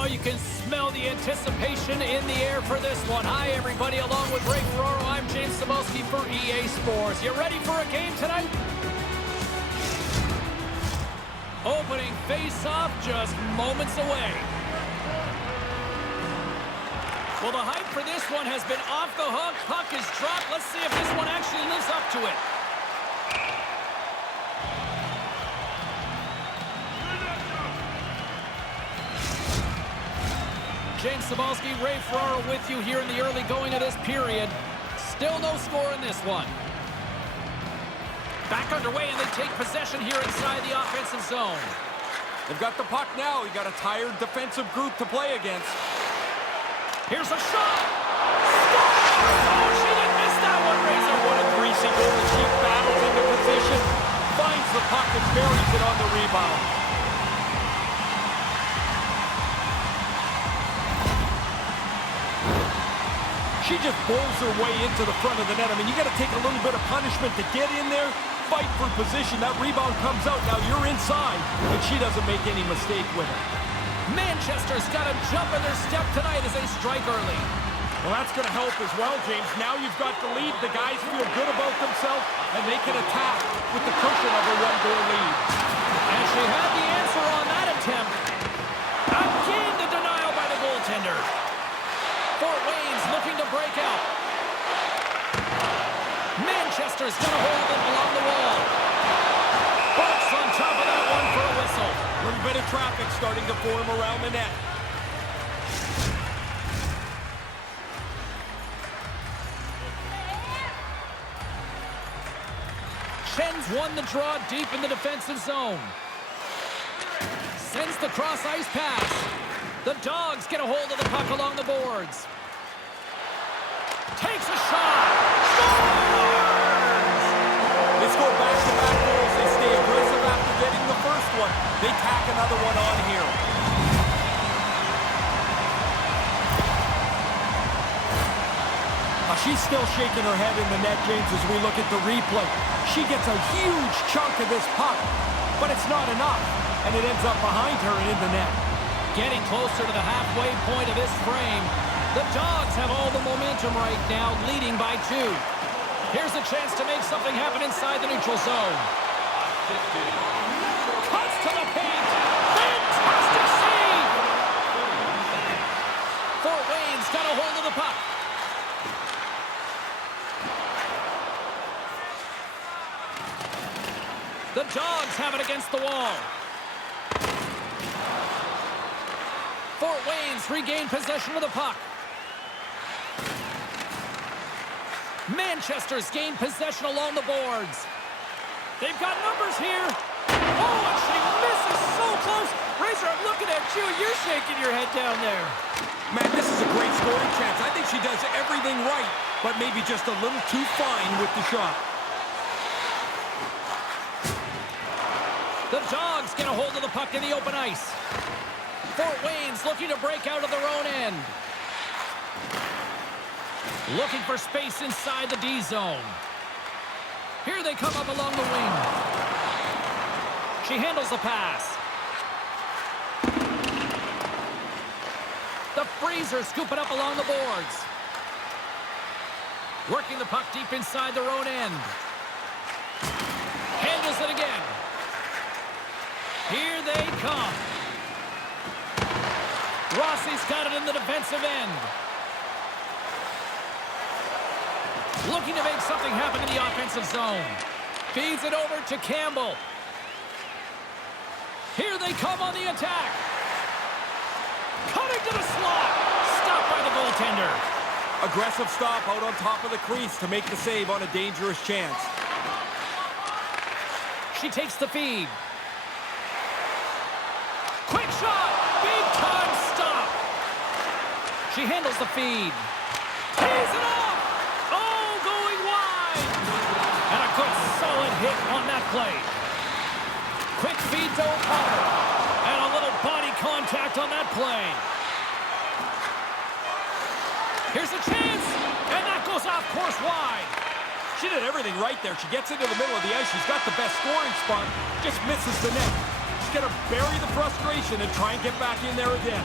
Oh, you can smell the anticipation in the air for this one. Hi, everybody. Along with Ray Ferraro, I'm James Cebulski for EA Sports. You ready for a game tonight? Opening face-off just moments away. Well, the hype for this one has been off the hook. Puck is dropped. Let's see if this one actually lives up to it. James Cebulski, Ray Ferraro with you here in the early going of this period. Still no score in this one. Back underway, and they take possession here inside the offensive zone. They've got the puck now. You got a tired defensive group to play against. Here's a shot. Oh, she didn't miss that one, Razor. What a greasy goal. She battles into position, finds the puck and buries it on the rebound. She just bowls her way into the front of the net. I mean, you got to take a little bit of punishment to get in there, fight for position. That rebound comes out. Now you're inside, and she doesn't make any mistake with it. Manchester's got a jump in their step tonight as they strike early. Well, that's going to help as well, James. Now you've got the lead. The guys feel good about themselves, and they can attack with the cushion of a one-goal lead. And she had the answer on that attempt. Again, the denial by the goaltender. Fort Wayne's looking to break out. Manchester's going to hold it along the wall. Bucks on top of that one for a whistle. A little bit of traffic starting to form around the net. Chen's won the draw deep in the defensive zone. Sends the cross-ice pass. The Dogs get a hold of the puck along the boards. Takes a shot. Scores! They score back-to-back goals. They stay aggressive after getting the first one. They tack another one on here. She's still shaking her head in the net, James, as we look at the replay. She gets a huge chunk of this puck, but it's not enough, and it ends up behind her and in the net. Getting closer to the halfway point of this frame. The Dogs have all the momentum right now, leading by 2. Here's a chance to make something happen inside the neutral zone. Cuts to the paint. Fantastic save! Fort Wayne's got a hold of the puck. The Dogs have it against the wall. Fort Wayne's regained possession of the puck. Manchester's gained possession along the boards. They've got numbers here. Oh, and she misses so close. Razor, I'm looking at you. You're shaking your head down there. Man, this is a great scoring chance. I think she does everything right, but maybe just a little too fine with the shot. The Dogs get a hold of the puck in the open ice. Fort Wayne's looking to break out of their own end. Looking for space inside the D zone. Here they come up along the wing. She handles the pass. The Freezers scoop it up along the boards. Working the puck deep inside their own end. Handles it again. Here they come. Rossi's got it in the defensive end. Looking to make something happen in the offensive zone. Feeds it over to Campbell. Here they come on the attack. Cutting to the slot. Stopped by the goaltender. Aggressive stop out on top of the crease to make the save on a dangerous chance. She takes the feed. Quick shot! Big time stop! She handles the feed. Tees it off! Oh, going wide! And a good solid hit on that play. Quick feed to O'Connor. And a little body contact on that play. Here's a chance! And that goes off course wide. She did everything right there. She gets into the middle of the ice. She's got the best scoring spot. Just misses the net. She's going to bury the frustration and try and get back in there again.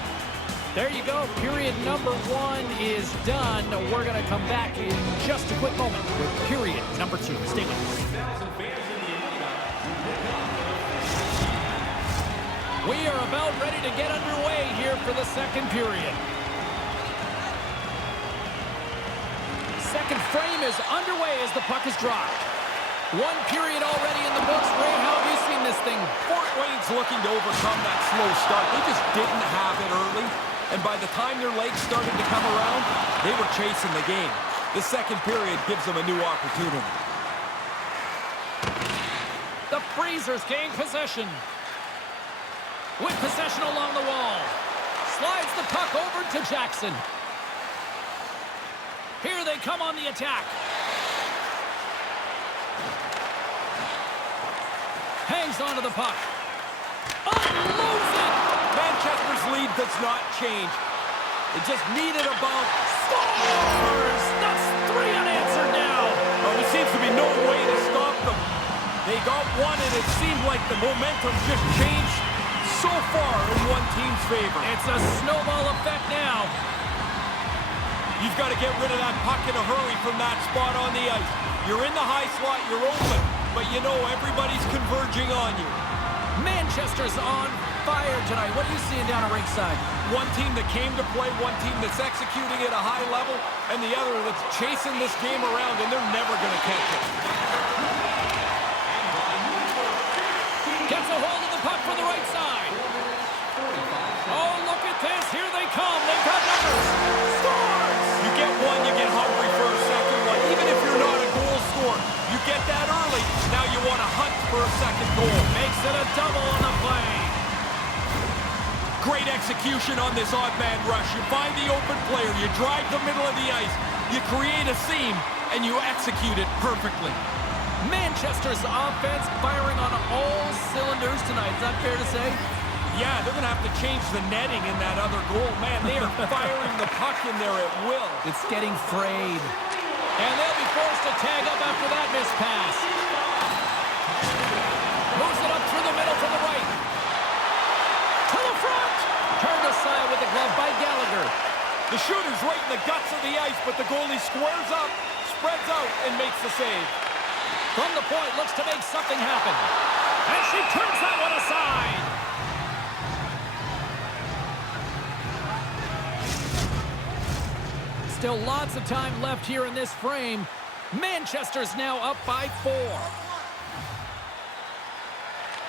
There you go. Period number 1 is done. We're going to come back in just a quick moment with period number 2. Stay with us. We are about ready to get underway here for the second period. Second frame is underway as the puck is dropped. 1 period already in the books. Ray, how have you seen this thing? Fort Wayne's looking to overcome that slow start. They just didn't have it early. And by the time their legs started to come around, they were chasing the game. The second period gives them a new opportunity. The Freezers gain possession. With possession along the wall. Slides the puck over to Jackson. Here they come on the attack. Hangs onto the puck. Unloads it! Manchester's lead does not change. It just needed about... Scores! That's 3 unanswered now. Well, there seems to be no way to stop them. They got one, and it seemed like the momentum just changed so far in one team's favor. It's a snowball effect now. You've got to get rid of that puck in a hurry from that spot on the ice. You're in the high slot, you're open, but you know everybody's converging on you. Manchester's on fire tonight. What are you seeing down at ringside? One team that came to play, one team that's executing at a high level, and the other that's chasing this game around, and they're never going to catch it. Gets a hold of the puck for the right side. Oh, look at this. Here they come. They've got numbers. Scores! You get one, you get hungry for a second one. Even if you're not a goal scorer, you get that early. Now you want to hunt for a second goal. Makes it a double on the play. Great execution on this odd man rush. You find the open player, you drive the middle of the ice, you create a seam, and you execute it perfectly. Manchester's offense firing on all cylinders tonight. Is that fair to say? Yeah, they're going to have to change the netting in that other goal. Man, they are firing the puck in there at will. It's getting frayed. And they'll be forced to tag up after that missed pass. Moves it up through the middle to the right. To the front. Turned aside with the glove by Gallagher. The shooter's right in the guts of the ice, but the goalie squares up, spreads out, and makes the save. From the point, looks to make something happen. And she turns that one aside. Still lots of time left here in this frame. Manchester's now up by 4.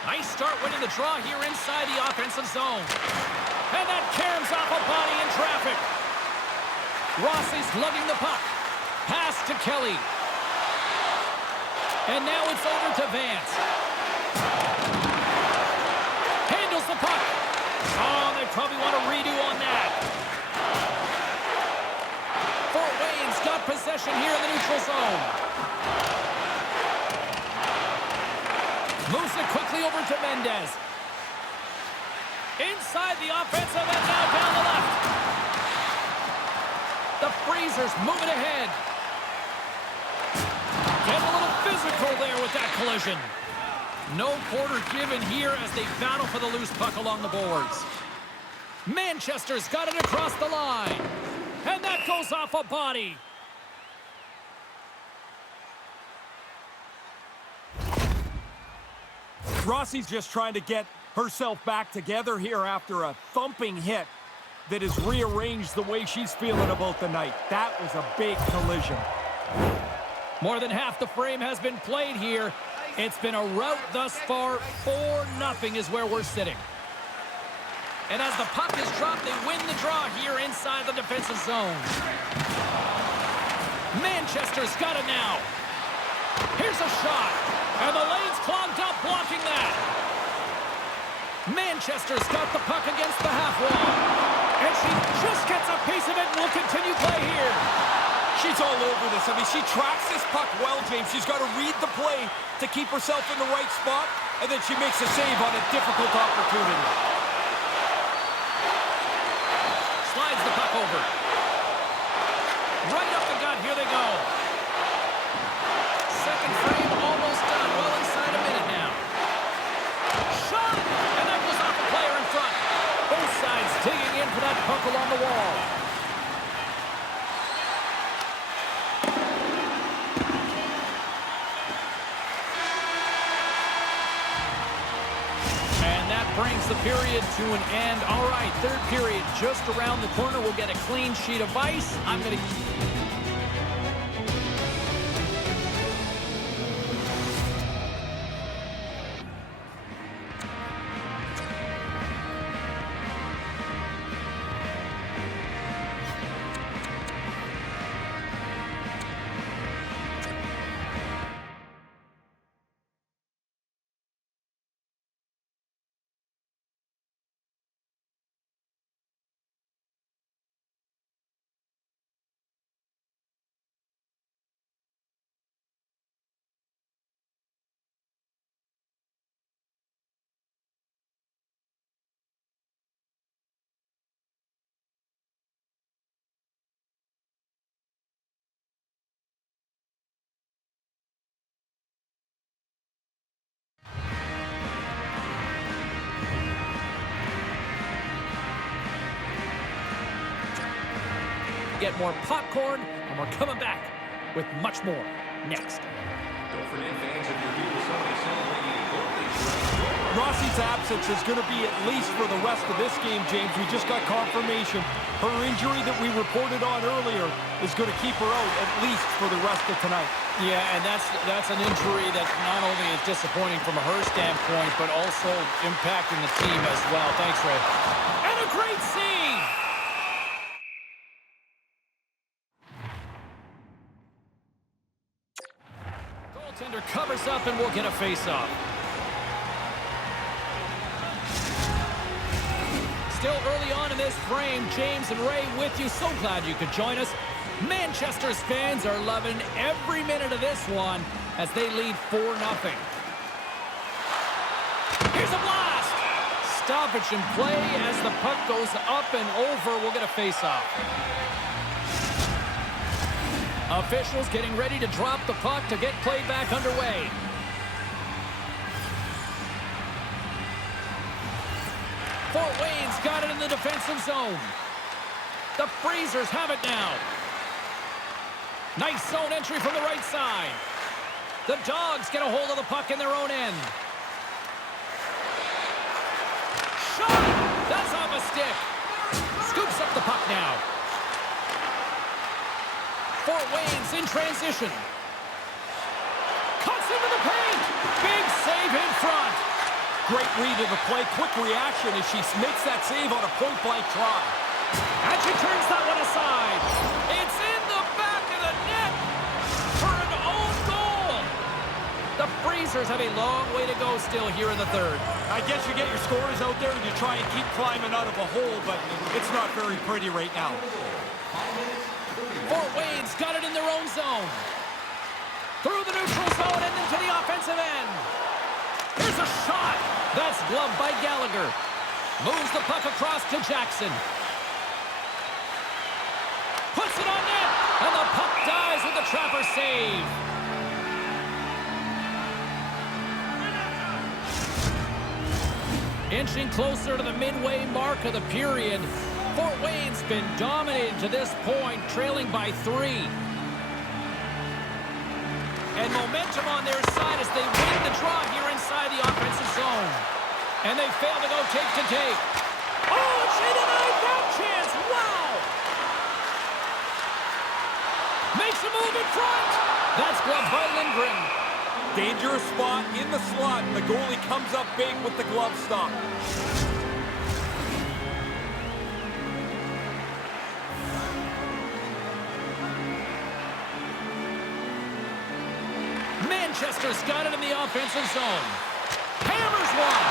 Nice start winning the draw here inside the offensive zone. And that caroms off a body in traffic. Rossi's lugging the puck. Pass to Kelly. And now it's over to Vance. Handles the puck. Oh, they probably want a redo on that. Fort Wayne's got possession here in the neutral zone. Moves it quickly over to Mendez. Inside the offensive and now down the left. The Freezers move it ahead. Get a little physical there with that collision. No quarter given here as they battle for the loose puck along the boards. Manchester's got it across the line. And that goes off a body. Rossi's just trying to get herself back together here after a thumping hit that has rearranged the way she's feeling about the night. That was a big collision. More than half the frame has been played here. It's been a rout thus far. 4-0 is where we're sitting. And as the puck is dropped, they win the draw here inside the defensive zone. Manchester's got it now. Here's a shot. And the lane's clogged up, blocking that. Manchester's got the puck against the half wall. And she just gets a piece of it and will continue play here. She's all over this. I mean, she tracks this puck well, James. She's got to read the play to keep herself in the right spot, and then she makes a save on a difficult opportunity. Slides the puck over. Right up the gut. Here they go. Second frame almost done. Well inside a minute now. Shot! And that goes off the player in front. Both sides digging in for that puck along brings the period to an end. All right, third period just around the corner. We'll get a clean sheet of ice. I'm going to... get more popcorn, and we're coming back with much more next. Don't forget, fans, if you're here with somebody celebrating a birthday, Rossi's absence is going to be at least for the rest of this game, James. We just got confirmation. Her injury that we reported on earlier is going to keep her out at least for the rest of tonight. Yeah, and that's an injury that not only is disappointing from her standpoint, but also impacting the team as well. Thanks, Ray. And a great save! Goaltender covers up, and we'll get a face-off. Still early on in this frame, James and Ray with you. So glad you could join us. Manchester's fans are loving every minute of this one as they lead 4-0. Here's a blast! Stoppage in play as the puck goes up and over. We'll get a face-off. Officials getting ready to drop the puck to get play back underway. Fort Wayne's got it in the defensive zone. The Freezers have it now. Nice zone entry from the right side. The Dogs get a hold of the puck in their own end. Shot! That's off a stick. Scoops up the puck now. Fort Wayne's in transition. Cuts into the paint. Big save in front. Great read of the play, quick reaction as she makes that save on a point-blank try. And she turns that one aside. It's in the back of the net for an own goal. The Freezers have a long way to go still here in the third. I guess you get your scorers out there and you try and keep climbing out of a hole, but it's not very pretty right now. Fort Wayne's got it in their own zone. Through the neutral zone and into the offensive end. Here's a shot. That's gloved by Gallagher. Moves the puck across to Jackson. Puts it on net. And the puck dies with the Trapper save. Inching closer to the midway mark of the period. Fort Wayne's been dominated to this point, trailing by 3. And momentum on their side as they win the draw here inside the offensive zone. And they fail to go take-to-take. Oh, she denied that chance. Wow! Makes a move in front. That's gloved by Lindgren. Dangerous spot in the slot, and the goalie comes up big with the glove stop. Manchester's got it in the offensive zone. Hammers one.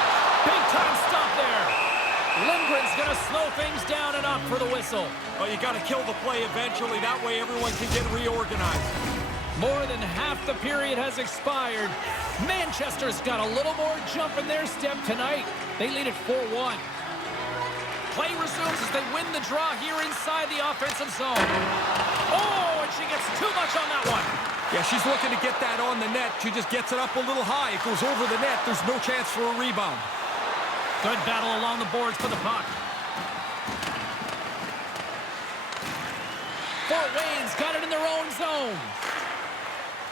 Big time stop there. Lindgren's going to slow things down and up for the whistle. Well, you got to kill the play eventually. That way everyone can get reorganized. More than half the period has expired. Manchester's got a little more jump in their step tonight. They lead at 4-1. Play resumes as they win the draw here inside the offensive zone. Oh, and she gets too much on that one. Yeah, she's looking to get that on the net. She just gets it up a little high. It goes over the net. There's no chance for a rebound. Good battle along the boards for the puck. Fort Wayne's got it in their own zone.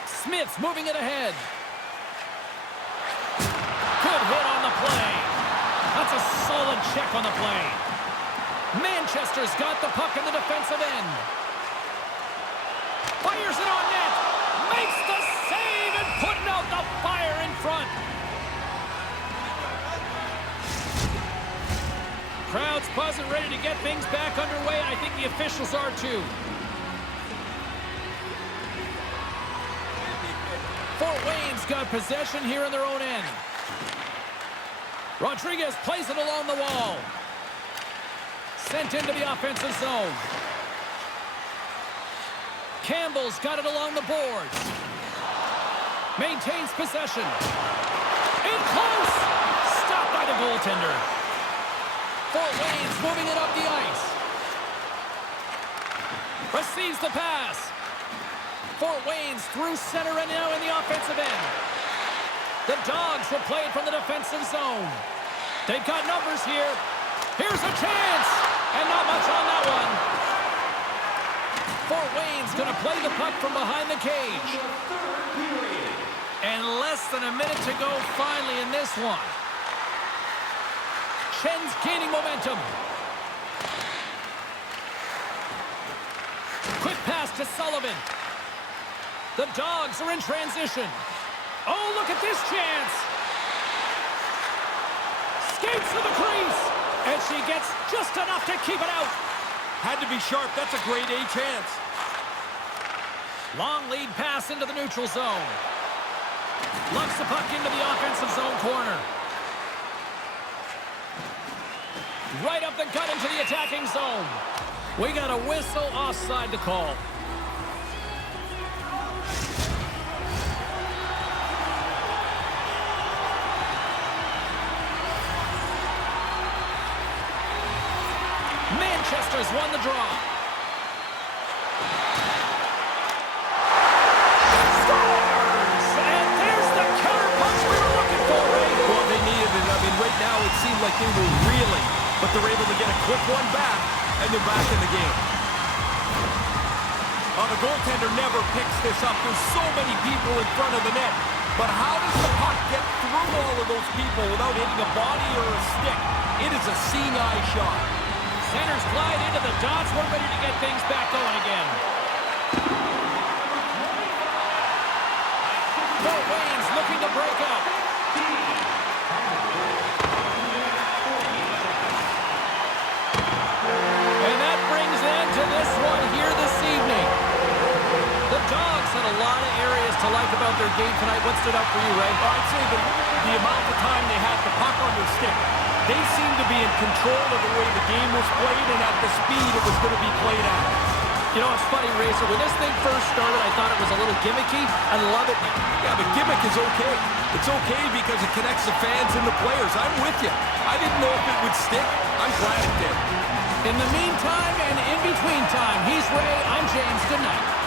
Smith's moving it ahead. Good hit on the play. That's a a solid check on the play. Manchester's got the puck in the defensive end. Fires it on net. Makes the save and putting out the fire in front. Crowd's buzzing, ready to get things back underway. I think the officials are too. Fort Wayne's got possession here in their own end. Rodriguez plays it along the wall. Sent into the offensive zone. Campbell's got it along the boards. Maintains possession. In close. Stopped by the goaltender. Fort Wayne's moving it up the ice. Receives the pass. Fort Wayne's through center and now in the offensive end. The Dogs will play it from the defensive zone. They've got numbers here. Here's a chance. And not much on that one. Fort Wayne's going to play the puck from behind the cage. And less than a minute to go finally in this one. Chen's gaining momentum. Quick pass to Sullivan. The Dogs are in transition. Oh, look at this chance. Skates to the crease. And she gets just enough to keep it out. Had to be sharp. That's a grade A chance. Long lead pass into the neutral zone. Locks the puck into the offensive zone corner. Right up the gut into the attacking zone. We got a whistle offside to call. Manchester's won the draw. Scores! And there's the counterpunch we were looking for, Ray. Well, they needed it. I mean, right now it seemed like they were reeling, but they're able to get a quick one back, and they're back in the game. The goaltender never picks this up. There's so many people in front of the net. But how does the puck get through all of those people without hitting a body or a stick? It is a seeing eye shot. Centers glide into the dots. We're ready to get things back going again. Fort Wayne's looking to break out. And that brings an end to this one here this evening. The Dogs had a lot of areas to like about their game tonight. What stood out for you, Ray? I'd say the amount of time they had the puck on their stick. They seemed to be in control of the way the game was played and at the speed it was going to be played at. You know, it's funny, Razor. When this thing first started, I thought it was a little gimmicky. I love it now. Yeah, but gimmick is okay. It's okay because it connects the fans and the players. I'm with you. I didn't know if it would stick. I'm glad it did. In the meantime and in between time, he's Ray. I'm James. Good night.